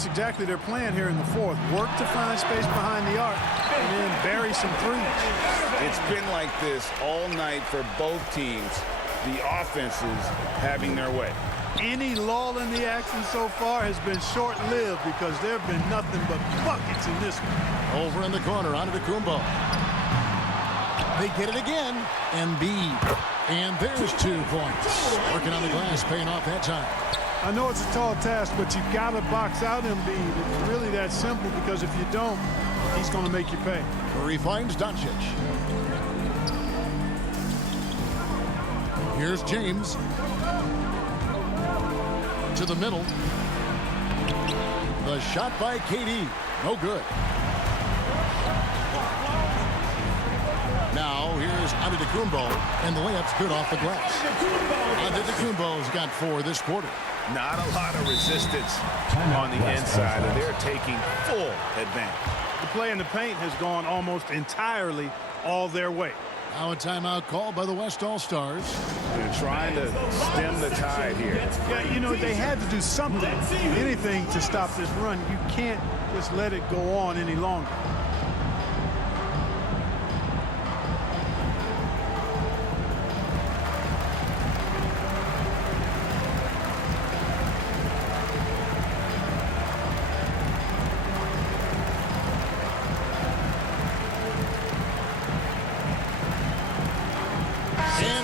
that's exactly their plan here in the fourth. Work to find space behind the arc and then bury some threes. It's been like this all night for both teams. The offenses having their way. Any lull in the action so far has been short-lived because there have been nothing but buckets in this one. Over in the corner, onto the Kumbo. They get it again. Embiid. And there's 2 points. Working on the glass, paying off that time. I know it's a tall task, but you've got to box out Embiid. It's really that simple because if you don't, he's going to make you pay. Curry finds Doncic. Here's James. To the middle. The shot by KD. No good. Now here's Antetokounmpo, and the layup's good off the glass. Antetokounmpo's got 4 this quarter. Not a lot of resistance on the inside, and they're taking full advantage. The play in the paint has gone almost entirely all their way. Now a timeout called by the West All-Stars. They're trying to stem the tide here. Yeah, you know, they had to do something, anything to stop this run. You can't just let it go on any longer.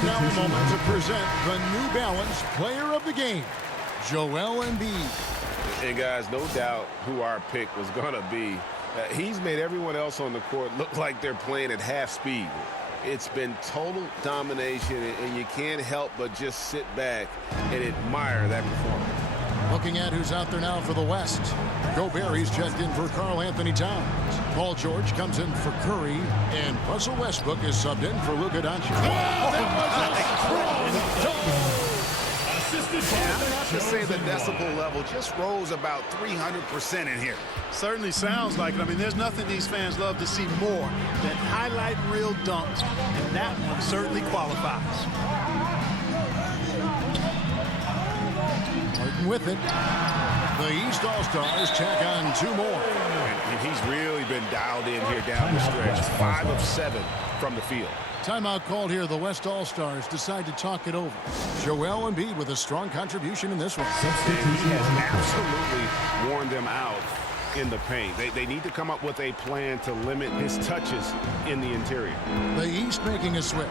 Now a moment to present the New Balance Player of the Game, Joel Embiid. And guys, no doubt who our pick was going to be. He's made everyone else on the court look like they're playing at half speed. It's been total domination, and you can't help but just sit back and admire that performance. Looking at who's out there now for the West. Gobert, he's checked in for Karl Anthony Towns. Paul George comes in for Curry, and Russell Westbrook is subbed in for Luka Doncic. I have to say the decibel level just rose about 300% in here. Certainly sounds like it. I mean, there's nothing these fans love to see more than highlight reel dunks, and that one certainly qualifies. Martin with it. The East All-Stars tack on 2 more. And he's really been dialed in here down the stretch. 5 of 7 from the field. Timeout called here. The West All-Stars decide to talk it over. Joel Embiid with a strong contribution in this one. And he has absolutely worn them out in the paint. They need to come up with a plan to limit his touches in the interior. The East making a switch.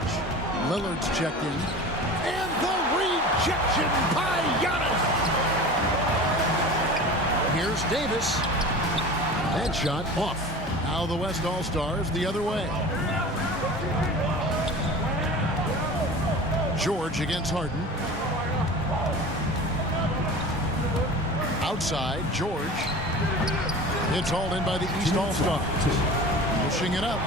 Lillard's checked in. And the rejection by Giannis. Here's Davis. That shot off. Now the West All-Stars the other way. George against Harden. Outside, George. It's hauled in by the East All-Stars. Pushing it up.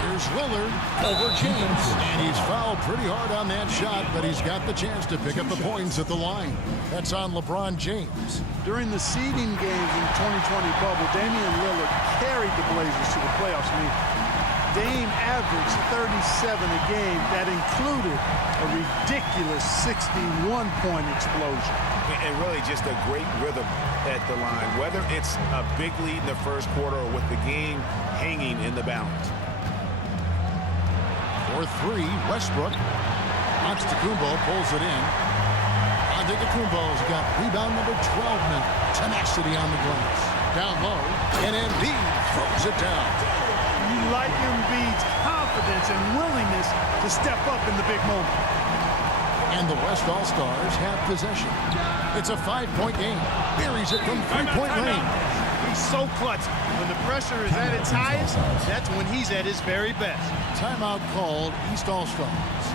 Here's Lillard over James. And he's fouled pretty hard on that shot, but he's got the chance to pick up the points at the line. That's on LeBron James. During the seeding games in the 2020 bubble, Damian Lillard carried the Blazers to the playoffs. I mean, Dame averaged 37 a game. That included a ridiculous 61-point explosion. And really just a great rhythm at the line, whether it's a big lead in the first quarter or with the game hanging in the balance. For 3, Westbrook. Antetokounmpo pulls it in. Antetokounmpo's got rebound number 12 now. Tenacity on the glass. Down low, and Embiid throws it down. You like Embiid's confidence and willingness to step up in the big moment. And the West All-Stars have possession. It's a 5-point game. Buries it from 3-point range. He's so clutch. When the pressure is at its highest, that's when he's at his very best. Timeout called East All-Stars.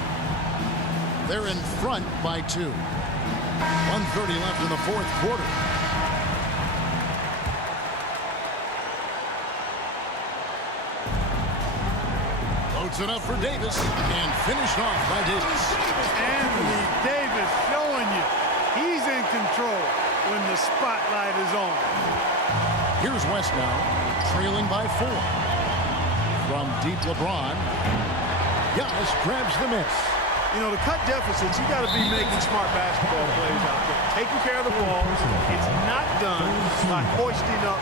They're in front by 2. 1:30 left in the fourth quarter. Loads it up for Davis and finished off by Davis. Anthony Davis showing you he's in control when the spotlight is on. Here's West now, trailing by 4. From deep LeBron, Giannis grabs the miss. You know, to cut deficits, you got to be making smart basketball plays out there. Taking care of the ball. It's not done by hoisting up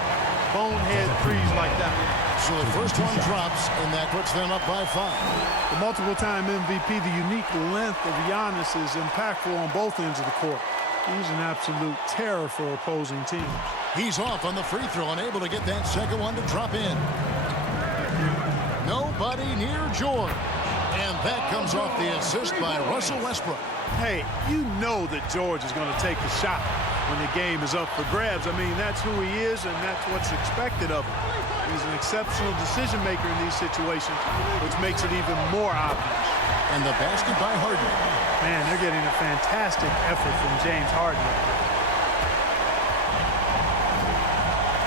bonehead threes like that. So the first one drops, and that puts them up by 5. The multiple-time MVP, the unique length of Giannis is impactful on both ends of the court. He's an absolute terror for opposing teams. He's off on the free throw and able to get that second one to drop in. Nobody near George. And that comes off the assist by Russell Westbrook. Hey, you know that George is going to take the shot when the game is up for grabs. I mean, that's who he is, and that's what's expected of him. He's an exceptional decision maker in these situations, which makes it even more obvious. And the basket by Harden. Man, they're getting a fantastic effort from James Harden.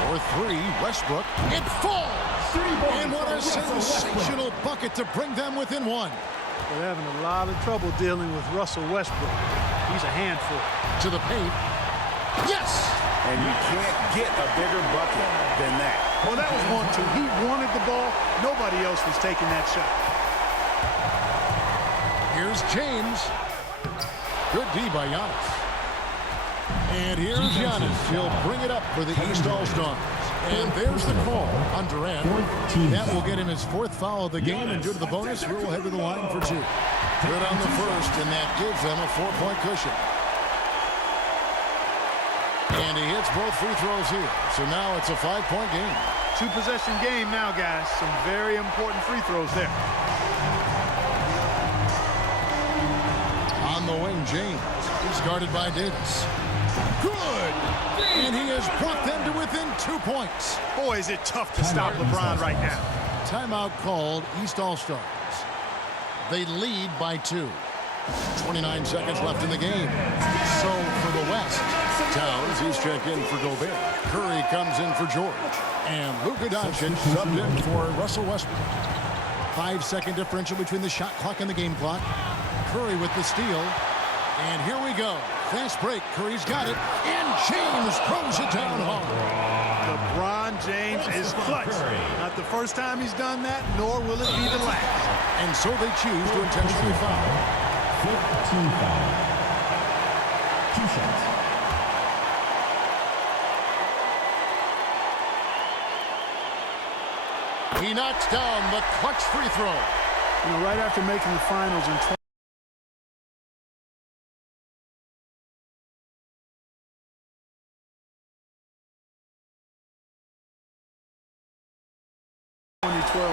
For 3, Westbrook. It falls! And what a sensational bucket to bring them within 1. They're having a lot of trouble dealing with Russell Westbrook. He's a handful. To the paint. Yes! And you can't get a bigger bucket than that. Well, that was 1-2. He wanted the ball. Nobody else was taking that shot. Here's James. Good D by Giannis. And here's Giannis. He'll bring it up for the East All-Stars. And there's the call on Durant. That will get him his 4th foul of the game, and due to the bonus, we'll head to the line for 2. Good on the first, and that gives them a 4-point cushion. And he hits both free throws here. So now it's a 5-point game. 2-possession game now, guys. Some very important free throws there. On the wing, James. He's guarded by Davis. Good! And he has brought them to within 2 points. Boy, is it tough to stop LeBron right now. Timeout called, East All-Stars. They lead by 2. 29 seconds left in the game. So for the West, Towns, he's checked in for Gobert. Curry comes in for George. And Luka Doncic subbed in for Russell Westbrook. 5-second differential between the shot clock and the game clock. Curry with the steal. And here we go. Fast break. Curry's got it. And James throws it down hard. LeBron James is clutch. Not the first time he's done that, nor will it be the last. And so they choose to intentionally foul. 15 foul. 2 shots. He knocks down the clutch free throw. You know, right after making the finals in 2012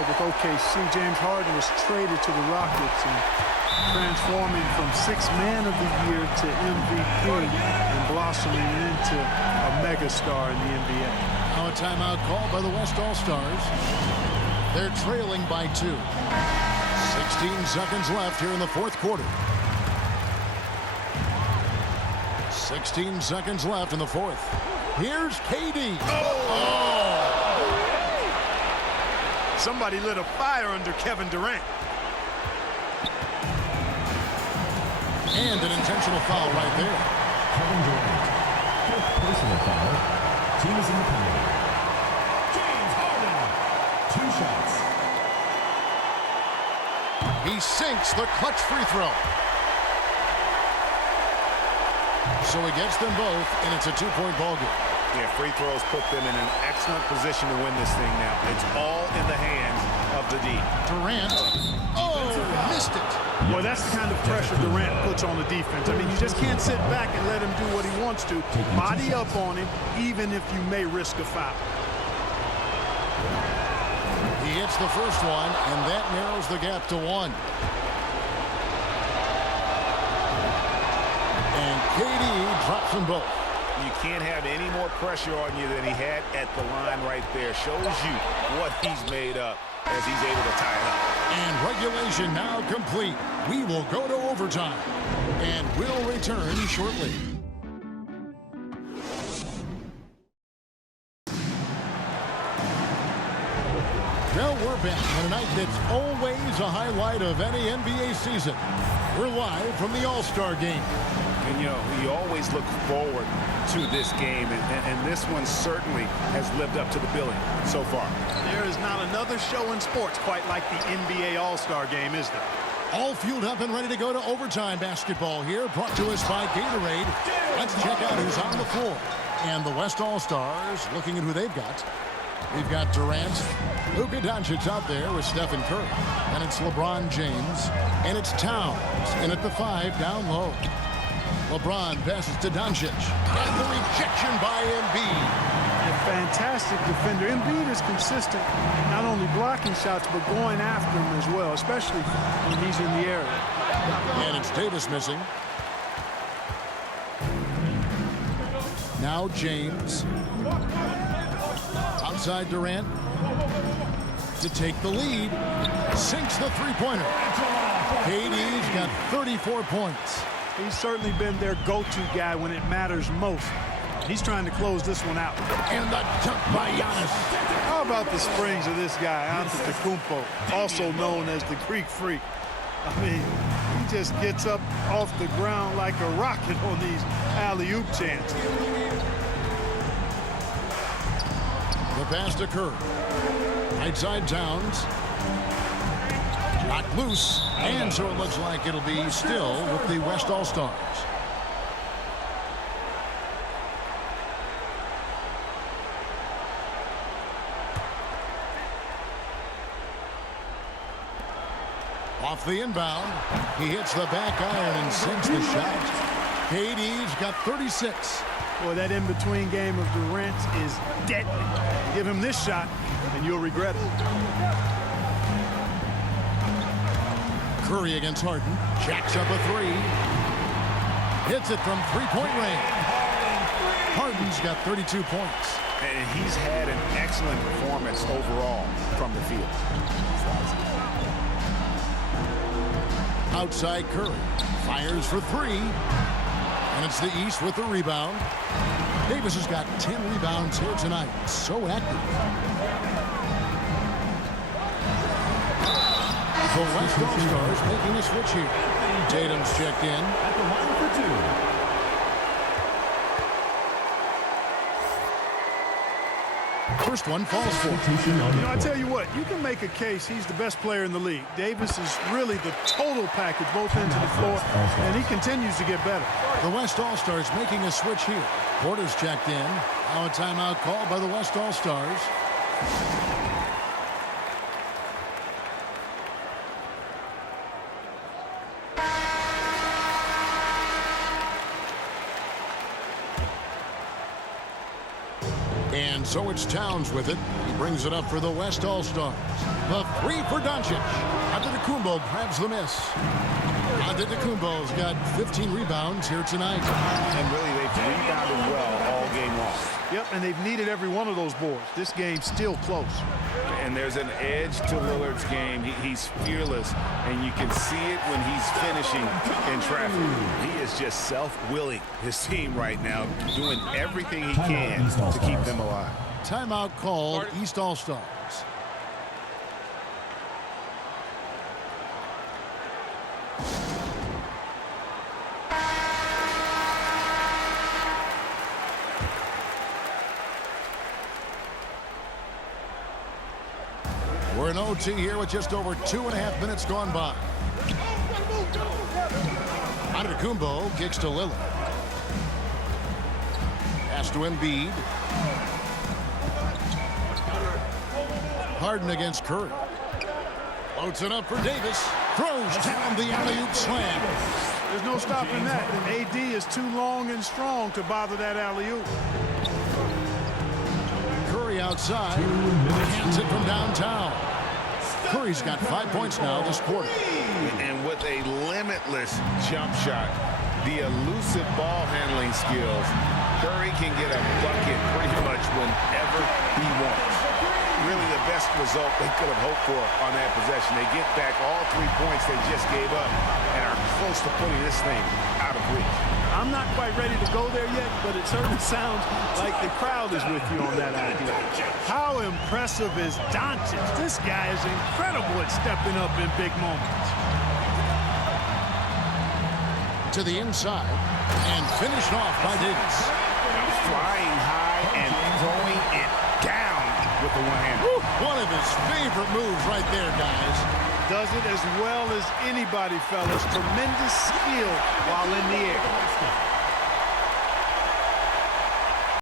with OKC, James Harden was traded to the Rockets and transforming from 6th Man of the Year to MVP and blossoming into a megastar in the NBA. Now a timeout called by the West All-Stars. They're trailing by 2. 16 seconds left here in the 4th quarter. 16 seconds left in the 4th. Here's KD. Somebody lit a fire under Kevin Durant. And an intentional foul right there. Kevin Durant. 5th personal foul. Team is in the penalty. James Harden. 2 shots. He sinks the clutch free throw. So he gets them both, and it's a 2-point ball game. Yeah, free throws put them in an excellent position to win this thing now. It's all in the hands of the D. Durant. Oh, missed it. Boy, that's the kind of pressure Durant puts on the defense. I mean, you just can't sit back and let him do what he wants to. Body up on him, even if you may risk a foul. He hits the first one, and that narrows the gap to 1. And KD drops them both. You can't have any more pressure on you than he had at the line right there. Shows you what he's made up as he's able to tie it up. And regulation now complete. We will go to overtime. And we'll return shortly. Well, we're back on a night that's always a highlight of any NBA season. We're live from the All-Star Game. And, you know, you always look forward to this game, and this one certainly has lived up to the billing so far. There is not another show in sports quite like the NBA All-Star Game, is there? All fueled up and ready to go to overtime basketball here, brought to us by Gatorade. Let's check out who's on the floor. And the West All-Stars looking at who they've got. We've got Durant, Luka Doncic out there with Stephen Curry. And it's LeBron James. And it's Towns in at the 5 down low. LeBron passes to Doncic. And the rejection by Embiid. A fantastic defender. Embiid is consistent, not only blocking shots, but going after them as well, especially when he's in the area. And it's Davis missing. Now James. Outside Durant. To take the lead. Sinks the three-pointer. KD's got 34 points. He's certainly been their go-to guy when it matters most. He's trying to close this one out. And the dunk by Giannis. How about the springs of this guy, Antetokounmpo, also known as the Greek Freak? I mean, he just gets up off the ground like a rocket on these alley-oop chances. The pass to Curry. Right side Towns. Knocked loose. And so it looks like it'll be still with the West All-Stars. Off the inbound. He hits the back iron and sinks the shot. KD's got 36. Boy, that in-between game of Durant is deadly. Give him this shot, and you'll regret it. Curry against Harden. Jacks up a 3. Hits it from three-point range. Harden's got 32 points. And he's had an excellent performance overall from the field. Outside Curry. Fires for 3. And it's the East with the rebound. Davis has got 10 rebounds here tonight. So active. The West All-Stars making a switch here. Tatum's checked in. At the line for 2. First one falls for. I tell you what, you can make a case he's the best player in the league. Davis is really the total package, both ends of the floor, and he continues to get better. The West All-Stars making a switch here. Porter's checked in. Now a timeout called by the West All-Stars. And so it's Towns with it. He brings it up for the West All-Stars. The 3 for Doncic. Antetokounmpo grabs the miss. Antetokounmpo's got 15 rebounds here tonight. And really, they've rebounded well all game long. Yep, and they've needed every one of those boards. This game's still close. And there's an edge to Lillard's game. He's fearless, and you can see it when he's finishing in traffic. He is just self-willing, his team right now, doing everything he can to keep them alive. Timeout called, East All-Stars. We're in OT here with just over 2.5 minutes gone by. Antetokounmpo kicks to Lillard. Pass to Embiid. Harden against Curry. Loads it up for Davis. Throws down the alley-oop slam. There's no stopping that. AD is too long and strong to bother that alley-oop. Curry outside. Hands it from downtown. Curry's got 5 points now this quarter. And with a limitless jump shot, the elusive ball handling skills, Curry can get a bucket pretty much whenever he wants. Really the best result they could have hoped for on that possession. They get back all 3 points they just gave up and are close to putting this thing out of reach. I'm not quite ready to go there yet, but it certainly sounds like the crowd is with you on that idea. How impressive is Doncic? This guy is incredible at stepping up in big moments. To the inside and finished off by Davis. Flying high and throwing it down with the one-hand. One of his favorite moves right there, guys. Does it as well as anybody, fellas. Tremendous skill while in the air.